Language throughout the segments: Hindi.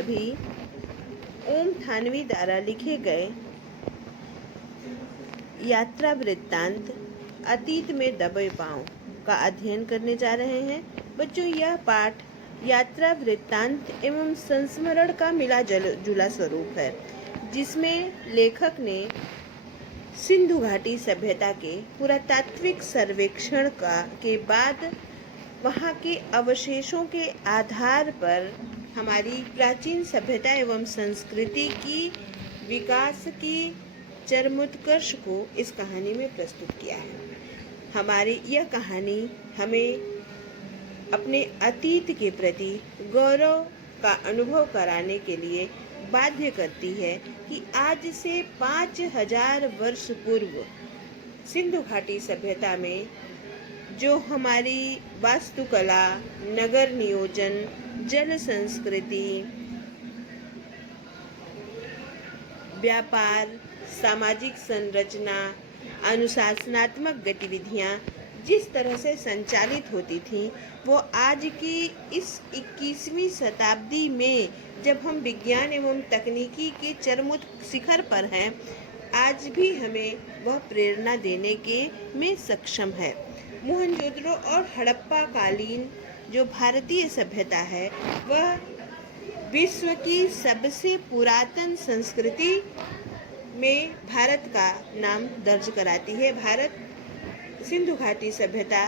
सभी ओम थानवी द्वारा लिखे गए यात्रा वृत्तांत अतीत में दबे पांव का अध्ययन करने जा रहे हैं। बच्चों, यह पाठ यात्रा वृत्तांत एवं संस्मरण का मिला जुला स्वरूप है, जिसमें लेखक ने सिंधु घाटी सभ्यता के पुरातात्विक सर्वेक्षण के बाद वहाँ के अवशेषों के आधार पर हमारी प्राचीन सभ्यता एवं संस्कृति की विकास की चरमोत्कर्ष को इस कहानी में प्रस्तुत किया है। हमारी यह कहानी हमें अपने अतीत के प्रति गौरव का अनुभव कराने के लिए बाध्य करती है कि आज से 5000 वर्ष पूर्व सिंधु घाटी सभ्यता में जो हमारी वास्तुकला, नगर नियोजन, जल संस्कृति, व्यापार, सामाजिक संरचना, अनुशासनात्मक गतिविधियां जिस तरह से संचालित होती थी, वो आज की इस 21वीं शताब्दी में जब हम विज्ञान एवं तकनीकी के चरमोत्कर्ष शिखर पर हैं, आज भी हमें वह प्रेरणा देने के में सक्षम है। मोहनजोदड़ो और हड़प्पा कालीन जो भारतीय सभ्यता है, वह विश्व की सबसे पुरातन संस्कृति में भारत का नाम दर्ज कराती है। भारत सिंधु घाटी सभ्यता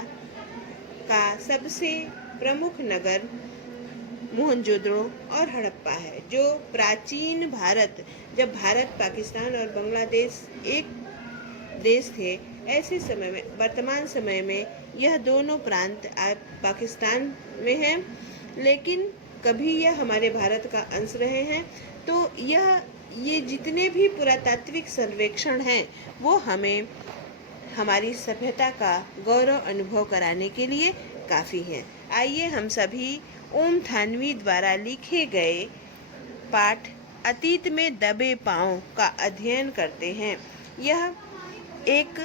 का सबसे प्रमुख नगर मोहनजोदड़ो और हड़प्पा है। जो प्राचीन भारत, जब भारत, पाकिस्तान और बांग्लादेश एक देश थे, ऐसे समय में, वर्तमान समय में यह दोनों प्रांत आज पाकिस्तान में हैं, लेकिन कभी यह हमारे भारत का अंश रहे हैं। तो ये जितने भी पुरातात्विक सर्वेक्षण हैं, वो हमें हमारी सभ्यता का गौरव अनुभव कराने के लिए काफ़ी हैं। आइए हम सभी ओम थानवी द्वारा लिखे गए पाठ अतीत में दबे पांव का अध्ययन करते हैं। यह एक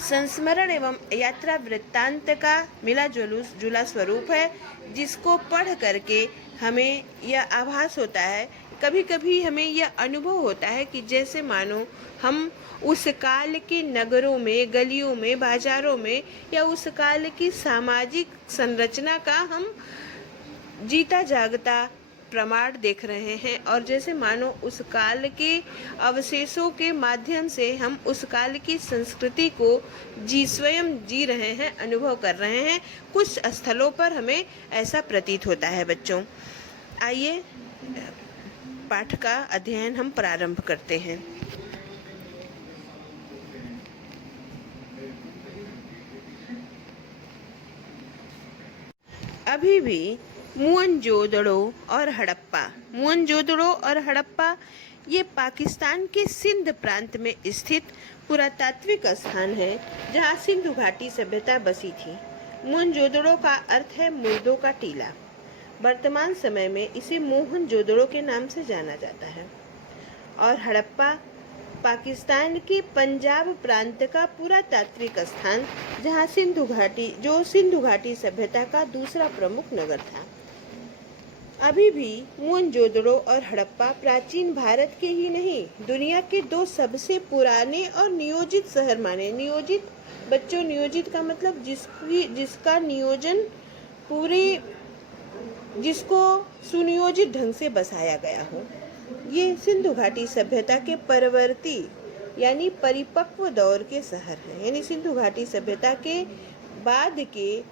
संस्मरण एवं यात्रा वृत्तांत का मिला जुला स्वरूप है, जिसको पढ़ करके हमें यह आभास होता है, कभी कभी हमें यह अनुभव होता है कि जैसे मानो हम उस काल के नगरों में, गलियों में, बाजारों में, या उस काल की सामाजिक संरचना का हम जीता जागता प्रमाण देख रहे हैं, और जैसे मानो उस काल के अवशेषों के माध्यम से हम उस काल की संस्कृति को स्वयं जी रहे हैं, अनुभव कर रहे हैं। कुछ स्थलों पर हमें ऐसा प्रतीत होता है। बच्चों, आइए पाठ का अध्ययन हम प्रारंभ करते हैं। अभी भी मोहनजोदड़ो और हड़प्पा ये पाकिस्तान के सिंध प्रांत में स्थित पुरातात्विक स्थान है, जहाँ सिंधु घाटी सभ्यता बसी थी। मोहनजोदड़ो का अर्थ है मुर्दों का टीला। वर्तमान समय में इसे मोहनजोदड़ो के नाम से जाना जाता है। और हड़प्पा पाकिस्तान के पंजाब प्रांत का पुरातात्विक स्थान, जहाँ सिंधु घाटी सभ्यता का दूसरा प्रमुख नगर था। अभी भी मोहनजोदड़ो और हड़प्पा प्राचीन भारत के ही नहीं, दुनिया के 2 सबसे पुराने और नियोजित शहर माने। नियोजित बच्चों, नियोजित का मतलब जिसका नियोजन जिसको सुनियोजित ढंग से बसाया गया हो। ये सिंधु घाटी सभ्यता के परवर्ती यानी परिपक्व दौर के शहर हैं। यानी सिंधु घाटी सभ्यता के बाद के,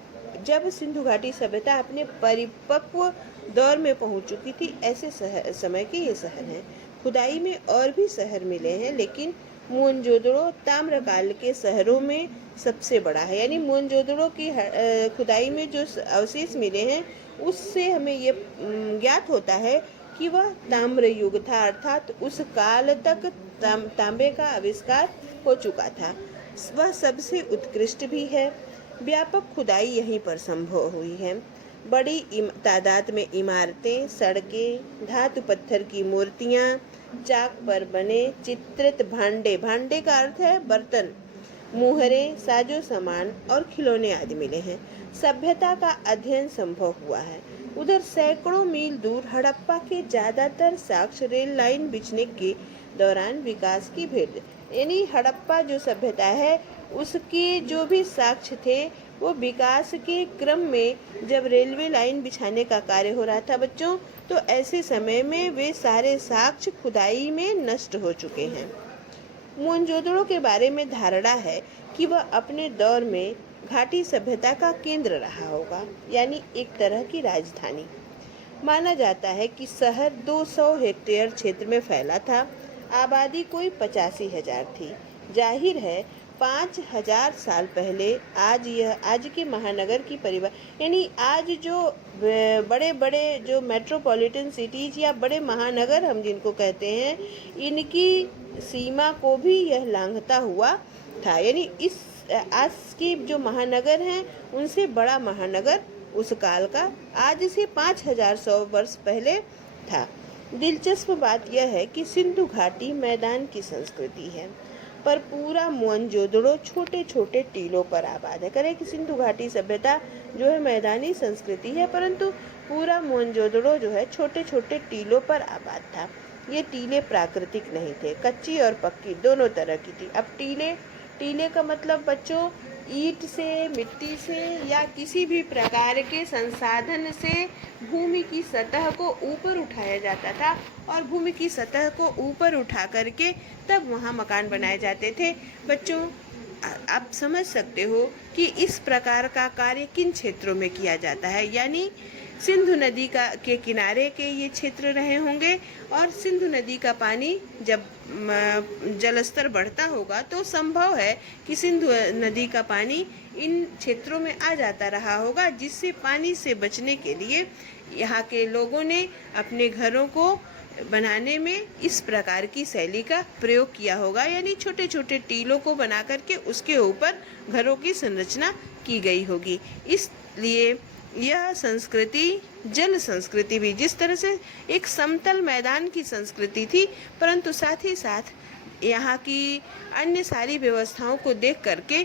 जब सिंधु घाटी सभ्यता अपने परिपक्व दौर में पहुंच चुकी थी, ऐसे समय के ये शहर हैं। खुदाई में और भी शहर मिले हैं, लेकिन मोहनजोदड़ो ताम्रकाल के शहरों में सबसे बड़ा है। यानी मोहनजोदड़ो की खुदाई में जो अवशेष मिले हैं, उससे हमें ये ज्ञात होता है कि वह ताम्र युग था, अर्थात उस काल तक तांबे का आविष्कार हो चुका था। वह सबसे उत्कृष्ट भी है। व्यापक खुदाई यहीं पर संभव हुई है। बड़ी तादाद में इमारतें, सड़कें, धातु पत्थर की मूर्तियाँ, चाक पर बने चित्रित भांडे का अर्थ है बर्तन, मुहरे, साजो सामान और खिलौने आदि मिले हैं। सभ्यता का अध्ययन संभव हुआ है। उधर सैकड़ों मील दूर हड़प्पा के ज्यादातर साक्ष्य रेल लाइन बिछने के दौरान विकास की भेंट, यानी हड़प्पा जो सभ्यता है उसके जो भी साक्ष्य थे वो विकास के क्रम में जब रेलवे लाइन बिछाने का कार्य हो रहा था बच्चों, तो ऐसे समय में वे सारे साक्ष्य खुदाई में नष्ट हो चुके हैं। मोहनजोदड़ो के बारे में धारणा है कि वह अपने दौर में घाटी सभ्यता का केंद्र रहा होगा, यानी एक तरह की राजधानी। माना जाता है कि शहर 200 हेक्टेयर क्षेत्र में फैला था। आबादी कोई 85,000 थी। जाहिर है 5,000 साल पहले आज के महानगर की परिवार, यानी आज जो बड़े बड़े जो मेट्रोपॉलिटन सिटीज या बड़े महानगर हम जिनको कहते हैं, इनकी सीमा को भी यह लांघता हुआ था। यानी इस आज की जो महानगर हैं उनसे बड़ा महानगर उस काल का आज से 5,100 वर्ष पहले था। दिलचस्प बात यह है कि सिंधु घाटी मैदान की संस्कृति है, पर पूरा मोहनजोदड़ो छोटे छोटे टीलों पर आबाद है। करें कि सिंधु घाटी सभ्यता जो है मैदानी संस्कृति है, परंतु पूरा मोहनजोदड़ो जो है छोटे छोटे टीलों पर आबाद था। ये टीले प्राकृतिक नहीं थे, कच्ची और पक्की दोनों तरह की थी। अब टीले का मतलब बच्चों ईंट से, मिट्टी से या किसी भी प्रकार के संसाधन से भूमि की सतह को ऊपर उठाया जाता था और भूमि की सतह को ऊपर उठा करके तब वहाँ मकान बनाए जाते थे। बच्चों आप समझ सकते हो कि इस प्रकार का कार्य किन क्षेत्रों में किया जाता है, यानी सिंधु नदी के किनारे के ये क्षेत्र रहे होंगे और सिंधु नदी का पानी जब जलस्तर बढ़ता होगा तो संभव है कि सिंधु नदी का पानी इन क्षेत्रों में आ जाता रहा होगा, जिससे पानी से बचने के लिए यहाँ के लोगों ने अपने घरों को बनाने में इस प्रकार की शैली का प्रयोग किया होगा, यानी छोटे छोटे टीलों को बना करके उसके ऊपर घरों की संरचना की गई होगी। इसलिए यह संस्कृति जल संस्कृति भी, जिस तरह से एक समतल मैदान की संस्कृति थी, परंतु साथ ही साथ यहाँ की अन्य सारी व्यवस्थाओं को देख करके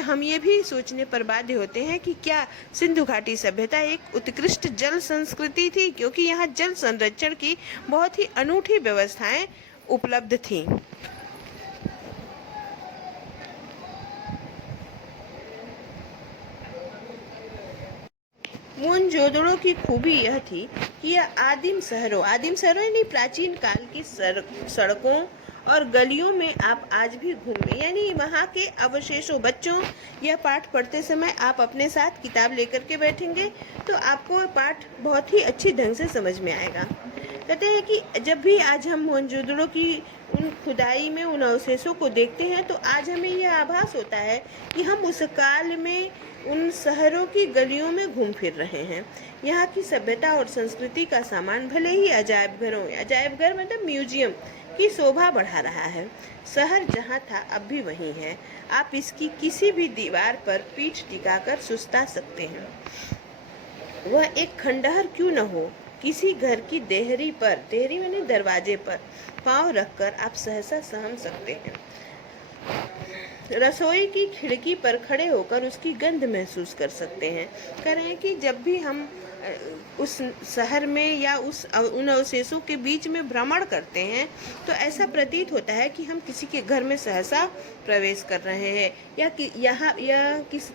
हम ये भी सोचने पर बाध्य होते हैं कि क्या सिंधु घाटी सभ्यता एक उत्कृष्ट जल संस्कृति थी, क्योंकि यहाँ जल संरक्षण की बहुत ही अनूठी व्यवस्थाएं उपलब्ध थीं। मोहनजोदड़ो की खूबी यह थी कि यह आदिम शहरों यानी प्राचीन काल की सड़कों और गलियों में आप आज भी घूमें, यानी वहाँ के अवशेषों। बच्चों यह पाठ पढ़ते समय आप अपने साथ किताब लेकर के बैठेंगे तो आपको पाठ बहुत ही अच्छी ढंग से समझ में आएगा। कहते हैं कि जब भी आज हम मोहनजोदड़ो की उन खुदाई में उन अवशेषों को देखते हैं तो आज हमें यह आभास होता है कि हम उस काल में उन शहरों की गलियों में घूम फिर रहे हैं। यहाँ की सभ्यता और संस्कृति का सामान भले ही अजायब घर मतलब म्यूजियम की शोभा बढ़ा रहा है। शहर जहाँ था अब भी वहीं है। आप इसकी किसी भी दीवार पर पीठ टिकाकर सुस्ता सकते हैं। वह एक खंडहर क्यों न हो, किसी घर की देहरी मैंने दरवाजे पर पांव रखकर आप सहसा सहम सकते हैं। रसोई की खिड़की पर खड़े होकर उसकी गंध महसूस कर सकते हैं। कह रहे हैं कि जब भी हम उस शहर में या उन अवशेषों के बीच में भ्रमण करते हैं तो ऐसा प्रतीत होता है कि हम किसी के घर में सहसा प्रवेश कर रहे हैं, या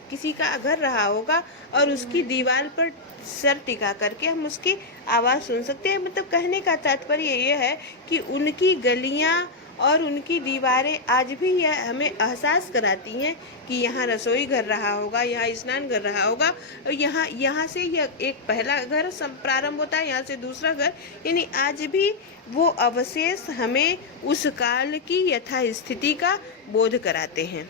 किसी का घर रहा होगा और उसकी दीवार पर सर टिका करके हम उसकी आवाज़ सुन सकते हैं। मतलब कहने का तात्पर्य ये है कि उनकी गलियाँ और उनकी दीवारें आज भी यह हमें एहसास कराती हैं कि यहाँ रसोई घर रहा होगा, यहाँ स्नान घर रहा होगा, और यहाँ से यह एक पहला घर प्रारंभ होता है, यहाँ से दूसरा घर, यानी आज भी वो अवशेष हमें उस काल की यथास्थिति का बोध कराते हैं।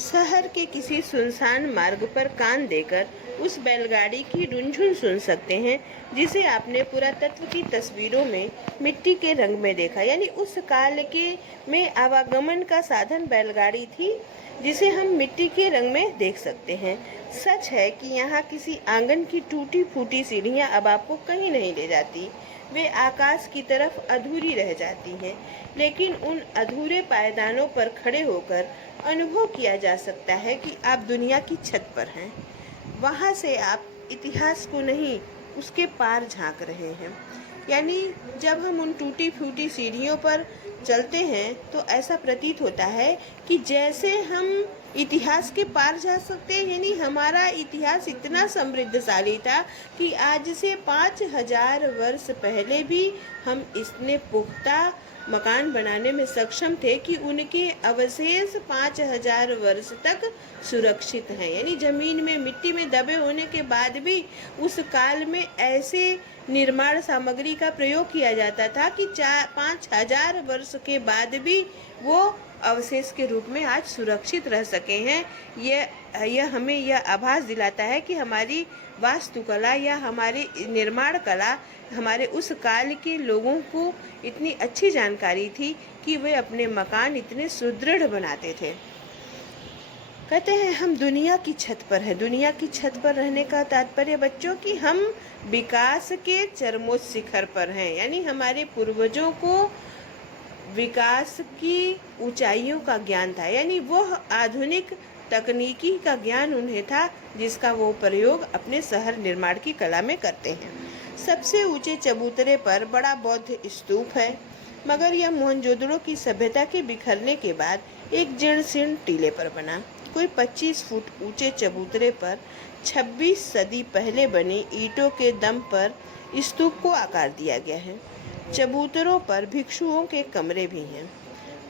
शहर के किसी सुनसान मार्ग पर कान देकर उस बैलगाड़ी की रुनझुन सुन सकते हैं जिसे आपने पुरातत्व की तस्वीरों में मिट्टी के रंग में देखा। यानी उस काल के में आवागमन का साधन बैलगाड़ी थी जिसे हम मिट्टी के रंग में देख सकते हैं। सच है कि यहाँ किसी आंगन की टूटी फूटी सीढ़ियाँ अब आपको कहीं नहीं ले जाती, वे आकाश की तरफ अधूरी रह जाती हैं, लेकिन उन अधूरे पायदानों पर खड़े होकर अनुभव किया जा सकता है कि आप दुनिया की छत पर हैं। वहाँ से आप इतिहास को नहीं, उसके पार झांक रहे हैं। यानी जब हम उन टूटी फूटी सीढ़ियों पर चलते हैं तो ऐसा प्रतीत होता है कि जैसे हम इतिहास के पार जा सकते हैं। यानी हमारा इतिहास इतना समृद्धशाली था कि आज से 5000 वर्ष पहले भी हम इतने पुख्ता मकान बनाने में सक्षम थे कि उनके अवशेष 5000 वर्ष तक सुरक्षित हैं। यानी जमीन में मिट्टी में दबे होने के बाद भी उस काल में ऐसे निर्माण सामग्री का प्रयोग किया जाता था कि 5000 वर्ष के बाद भी वो अवशेष के रूप में आज सुरक्षित रह सके हैं। यह हमें यह आभास दिलाता है कि हमारी वास्तुकला या हमारी निर्माण कला, हमारे उस काल के लोगों को इतनी अच्छी जानकारी थी कि वे अपने मकान इतने सुदृढ़ बनाते थे। कहते हैं हम दुनिया की छत पर हैं। दुनिया की छत पर रहने का तात्पर्य बच्चों कि हम विकास के चरमोच्च शिखर पर हैं। यानी हमारे पूर्वजों को विकास की ऊंचाइयों का ज्ञान था। यानी वह आधुनिक तकनीकी का ज्ञान उन्हें था जिसका वो प्रयोग अपने शहर निर्माण की कला में करते हैं। सबसे ऊंचे चबूतरे पर बड़ा बौद्ध स्तूप है, मगर यह मोहनजोदड़ो की सभ्यता के बिखरने के बाद एक जीर्ण शीर्ण टीले पर बना। कोई 25 फुट ऊंचे चबूतरे पर 26 सदी पहले बने ईंटों के दम पर स्तूप को आकार दिया गया है। चबूतरों पर भिक्षुओं के कमरे भी हैं।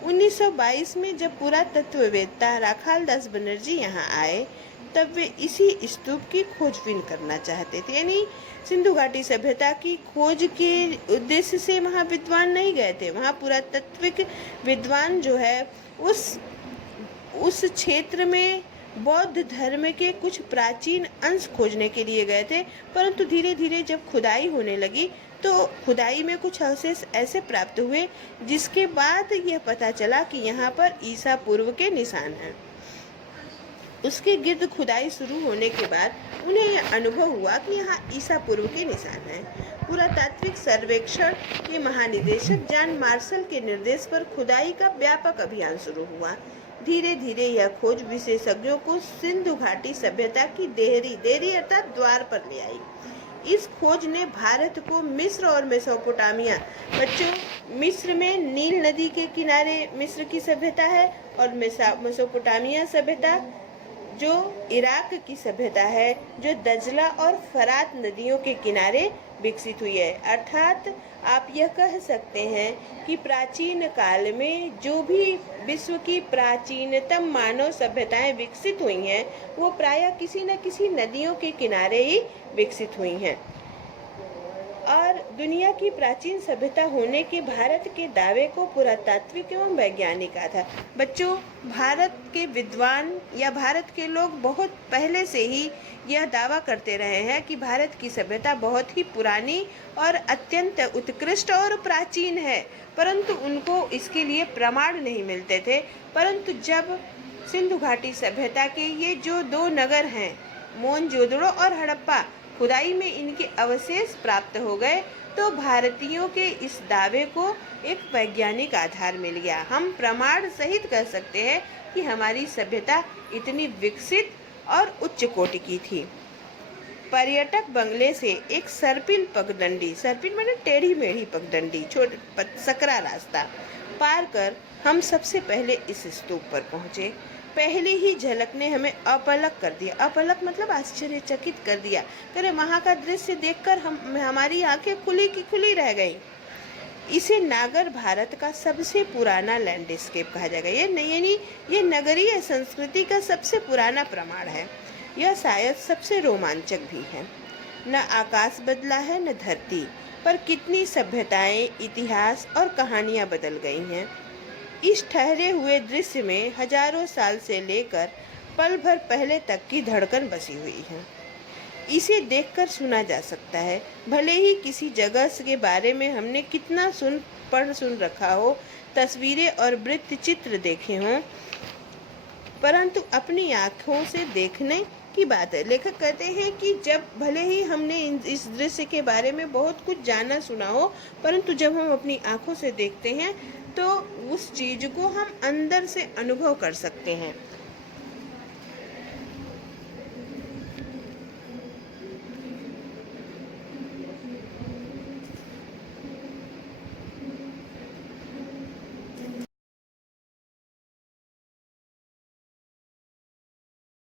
1922 में जब पुरातत्ववेत्ता राखालदास बनर्जी यहाँ आए तब वे इसी स्तूप की खोजबीन करना चाहते थे। यानी सिंधु घाटी सभ्यता की खोज के उद्देश्य से वहाँ विद्वान नहीं गए थे। वहाँ पुरातत्विक विद्वान जो है उस क्षेत्र में बौद्ध धर्म के कुछ प्राचीन अंश खोजने के लिए गए थे। परंतु धीरे धीरे जब खुदाई होने लगी तो खुदाई में कुछ अवशेष ऐसे प्राप्त हुए जिसके बाद यह पता चला कि यहाँ पर ईसा पूर्व के निशान हैं। उसके गिर्द खुदाई शुरू होने के बाद उन्हें यह अनुभव हुआ कि यहाँ ईसा पूर्व के निशान हैं। पुरातात्विक सर्वेक्षण के महानिदेशक जॉन मार्शल के निर्देश पर खुदाई का व्यापक अभियान शुरू हुआ। धीरे धीरे यह खोज विशेषज्ञों को सिंधु घाटी सभ्यता की देहरी अर्थात द्वार पर ले आई। इस खोज ने भारत को मिस्र और मेसोपोटामिया, बच्चों मिस्र में नील नदी के किनारे मिस्र की सभ्यता है और मेसोपोटामिया सभ्यता जो इराक की सभ्यता है, जो दजला और फरात नदियों के किनारे विकसित हुई है। अर्थात आप यह कह सकते हैं कि प्राचीन काल में जो भी विश्व की प्राचीनतम मानव सभ्यताएं विकसित हुई हैं वो प्रायः किसी न किसी नदियों के किनारे ही विकसित हुई हैं। और दुनिया की प्राचीन सभ्यता होने के भारत के दावे को पुरातात्विक एवं वैज्ञानिक आधार। बच्चों भारत के विद्वान या भारत के लोग बहुत पहले से ही यह दावा करते रहे हैं कि भारत की सभ्यता बहुत ही पुरानी और अत्यंत उत्कृष्ट और प्राचीन है, परंतु उनको इसके लिए प्रमाण नहीं मिलते थे। परंतु जब सिंधु घाटी सभ्यता के ये जो दो नगर हैं मोहनजोदड़ो और हड़प्पा, खुदाई में इनके अवशेष प्राप्त हो गए तो भारतीयों के इस दावे को एक वैज्ञानिक आधार मिल गया। हम प्रमाण सहित कह सकते हैं कि हमारी सभ्यता इतनी विकसित और उच्च कोटि की थी। पर्यटक बंगले से एक सर्पिल पगडंडी, सर्पिल माने टेढ़ी मेढ़ी पगडंडी, सकरा रास्ता पार कर हम सबसे पहले इस स्तूप पर पहुँचे। पहली ही झलक ने हमें अपलक कर दिया। अपलक मतलब आश्चर्यचकित कर दिया। अरे वहाँ का दृश्य देखकर हमारी आंखें खुली की खुली रह गई। इसे नागर भारत का सबसे पुराना लैंडस्केप कहा जाएगा। ये नगरीय संस्कृति का सबसे पुराना प्रमाण है। यह शायद सबसे रोमांचक भी है। न आकाश बदला है न धरती, पर कितनी सभ्यताएं, इतिहास और कहानियां बदल गई हैं। इस ठहरे हुए दृश्य में हजारों साल से लेकर पल भर पहले तक की धड़कन बसी हुई है। इसे देखकर सुना जा सकता है। भले ही किसी जगह के बारे में हमने कितना सुन रखा हो, तस्वीरें और वृत्त चित्र देखे हों, परंतु अपनी आँखों से देखने की बात है। लेखक कहते हैं कि जब भले ही हमने इस दृश्य के बारे में बहुत कुछ जाना सुना हो, परंतु जब हम अपनी आँखों से देखते हैं तो उस चीज़ को हम अंदर से अनुभव कर सकते हैं।